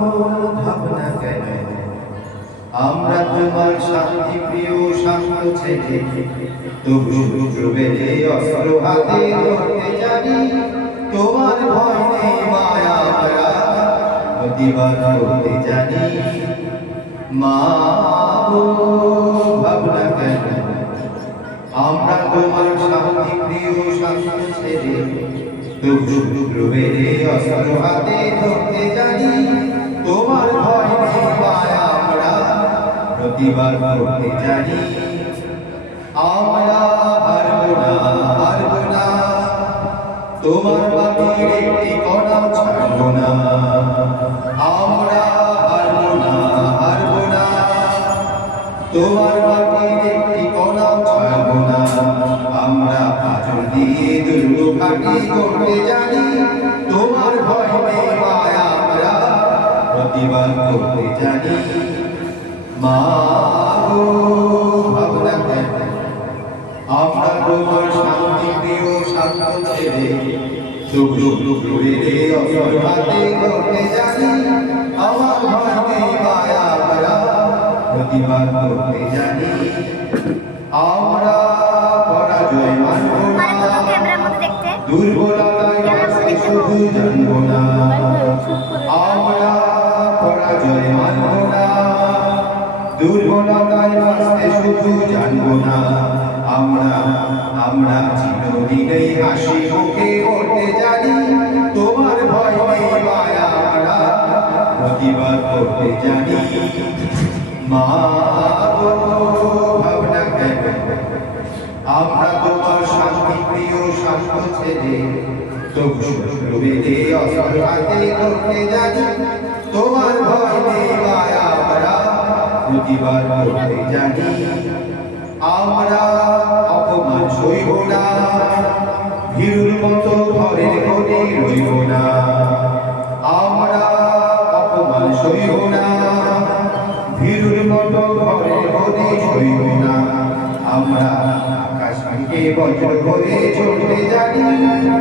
ভাবনা কেন আমরা তোমার শান্তি প্রিয় শান্ত ছেলে তবু বেড়ে অস্ত্র হাতে ধরতে জানি তোমার ভয় নেই মায়া আমরা প্রতিবাদ করতে জানি মা ভাবনা কেন আমরা তোমার শান্তি প্রিয় শান্ত ছেলে তবু বেড়ে অস্ত্র হাতে ধরতে জানি তোমার ভয় নেই মায়া আমরা প্রতিবাদ করতে জানি আমরা হারব না তোমার বাতির একটি কণাও ছাড়ব না আমরা হারব না তোমার বাতির একটি কণাও ছাড়ব না আমরা পাথর দিয়ে দুর্গ ঘাটি করতে জানি তোমার ভয় নেই মায়া আমরা প্রতিবাদ করতে জানি মা গো ভাবনা কেন আমরা তোমার শান্তি প্রিয় শান্ত ছেলে তবু বেড়ে অস্ত্র হাতে করতে জানি আমার ভয় নেই মায়া আমরা প্রতিবাদ করতে জানি আমরা পরাজয় মানব না দুর্বলতায় শুধু জানব না আমরা পরাজয় মানব না দুর্বলতায় বাঁচতে শুধু জানব না আমরা চিরদিনেই হাসি মুখে করতে জানি তোমার ভয় নেই মায়া আমরা প্রতিবাদ করতে জানি মা গো ভাবনা কেন আমরা তোমার শান্তি প্রিয় শান্ত ছেলে তবু বেঁধে অস্ত্র হাতে ধরতে জানি তোমার ভয় নেই মায়া আমরা প্রতিবাদ করতে জানি আমরা অপমান সইব না ভীরুর মতো ঘরের কোণে রইব না আমরা অপমান সইব না ভীরুর মতো ঘরের কোণে রইব না আমরা আকাশ থেকে বজ্র হয়ে চলতে জানি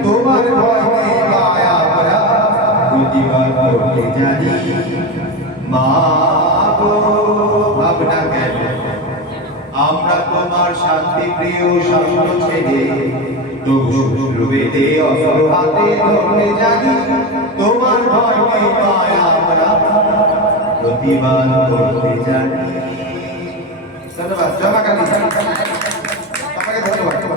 তোমার ভয় নেই মায়া আমরা প্রতিবাদ করতে জানি মা গো ভাবনা কেন আমরা তোমার শান্তি প্রিয় শান্ত ছেলে তবু বেঁধে অস্ত্র হাতে ধরতে জানি তোমার ভয় নেই মায়া আমরা প্রতিবাদ করতে জানি ধন্যবাদ।